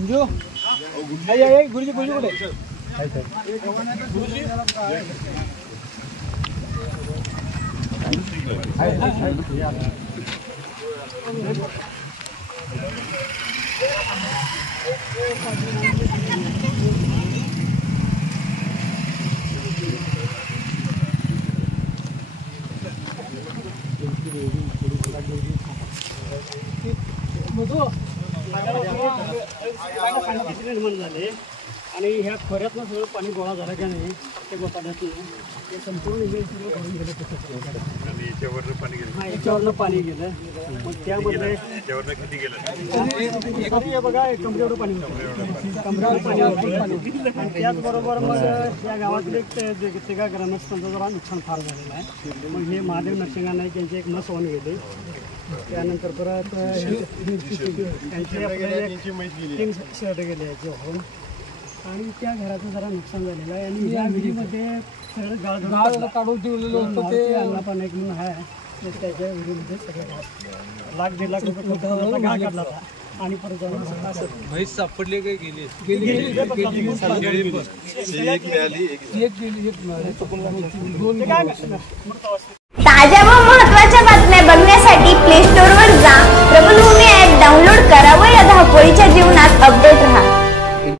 संजू गुरुजी कुठे निर्माण झाले आणि ह्या खोऱ्यातनं सगळं पाणी गोळा झालं का नाही ते गोताड्यातून ते संपूर्ण भरून गेलं याच्यावरनं पाणी गेलं मग त्यामध्ये बघा कमरेवर पाणी कमरेवर पाणी आणि त्याचबरोबर मग या गावातील तिघा ग्रामस्थांचं जरा नुकसान फार झालेलं आहे मग हे महादेव नरसिंह नाईक यांचे एक मस वाहून गेले त्यानंतर परत यांचे आपल्याला 3 शर्ट गेले याचे वाहून आणि त्या घराचं जरा नुकसान झालेलं आहे आणि या विहिरीमध्ये सगळं गाळ काढून ठेवलेलं होतं ते अण्णा पानाईक म्हणून आहे त्याच्या विहिरीमध्ये सगळं ₹1,00,000-1.5 लाख गाळ काढला होता आणि परत म्हैस सापडले काय गेली ताज्या व महत्त्वाच्या बातम्या बघण्यासाठी प्ले स्टोअरवर जा, प्रबलभूमी ॲप डाउनलोड करा व या धावपळीच्या जीवनात अपडेट राहा।